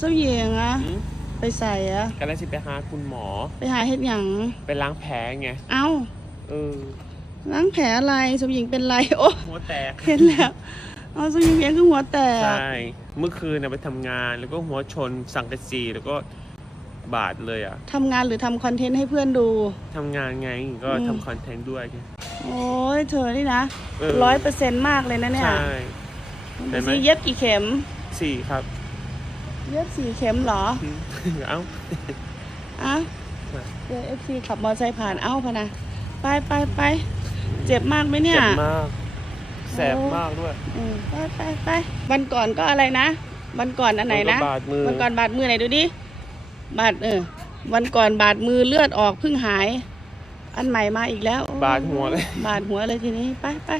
สมหญิงอะอืมไปใส่อะกำลังสิไปหาคุณหมอ ไปหาเฮ็ดหยังไปล้างแผลไง เอ้าเออ ล้างแผลอะไรสมหญิงเป็นไรโอ้หัวแตก เห็นแล้วเอาสมหญิงเลี้ยงคือหัวแตกใช่ เมื่อคืนน่ะไปทำงาน แล้วก็หัวชนสังกะสีแล้วก็บาดเลยอะทำงานหรือทำคอนเทนต์ให้เพื่อนดู ทำงานไงก็อืม ทำคอนเทนต์ด้วยไงโอ้ยเธอนี่นะเออร้อยเปอร์เซ็นต์มากเลยนะเนี่ยใช่ เห็นไหม ดูสิเย็บกี่เข็ม สี่ครับ เย็บสี่เข็มเหรออืมเอ้าอะใช่เดี๋ยวเอฟซีขับมอเตอร์ไซค์ผ่านเอ้าพะนะ ไปไปไป เจ็บมากไหมเนี่เจ็ยบมาก แสบมากด้วยอืมไปไปไปวันก่อนก็อะไรนะ วันก่อนอันไหนนะแล้วก็บาดมือวันก่อนบาดมือไหนดูดิ บาดเออ วันก่อนบาดมือเลือดออกเพิ่งหาย อันใหม่มาอีกแล้วโอ้บาดหัวเลย บาดหัวเลยทีนี้ ไปไป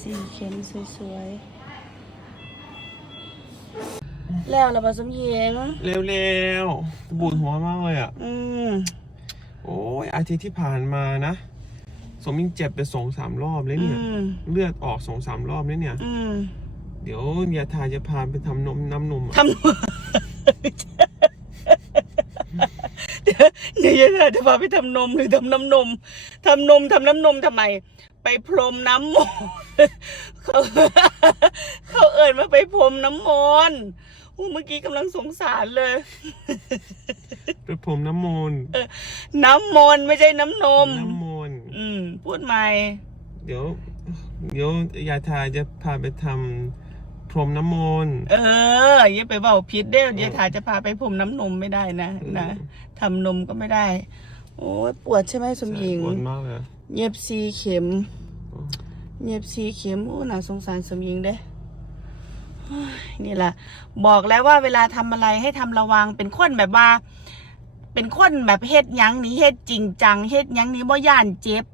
สี่เข็มสวยๆ แล้วเราผสมเยียงเร็วๆปวดหัวมากเลยอะ อืมโอ้ยอาทิตย์ที่ผ่านมานะ สมยิงเจ็บไปสองสามรอบเลยอืเนี่ย มเลือดออกสองสามรอบเลยเนี่ย อืมเดี๋ยวยาทาจะพาไปทำนมน้ำนมอะทำเดี๋ยว เดี๋ยวจะพาไปทำนมหรือทำน้ำนมทำนมทำน้ำนมทำไม ไปพรมน้ำมนต์เขาเขาเอ่ยมาไปพรมน้ำมนต์อู้เมื่อกี้กำลังสงสารเลย ไปพรมน้ำมนต์น้ำมนต์ไม่ใช่น้ำนม น้ำมนต์อืมพูดใหม่ เดี๋ยว เดี๋ยวยาทาจะพาไปทำ พรมน้ำมนต์ เอออย่าไปเบาพิษเด้อเดี๋ยวถ่ายจะพาไปพรมน้ำนมไม่ได้นะนะทำนมก็ไม่ได้ โอ้ยปวดใช่ไหมสมหญิงปวดมากเลยอะเย็บซีเข็มโอ้เย็บซีเข็มโอ้น่าสงสารสมหญิงเด้เฮ้ยนี่แหละบอกแล้วว่าเวลาทำอะไรให้ทำระวังเป็นคนแบบว่า เป็นคนแบบเฮ็ดหยังนี่เฮ็ดจริงจังเฮ็ดหยังนี่บ่ย่านเจ็บ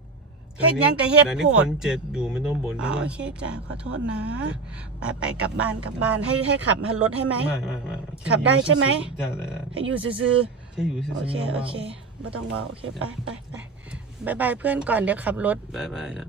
เฮ็ดหยังก็เฮ็ดแต่โพนี่คดนเจ็บอยู่ไม่ต้องบ่นอ๋อใช่ไหมโอเคจ้ะขอโทษนะไปไปกลับบ้านกลับบ้านให้ให้ขับรถให้ไหมไม่ไม่ไม่ขับได้ใช่ไหมได้ได้ได้ให้อยู่ซื่อแค่อยู่ๆซื่โออๆเคไม่โอว่าเคไม่ต้องว่าโอเคไปไปไปบายบายเพื่อนก่อนเดี๋ยวขับรถบายบายนะ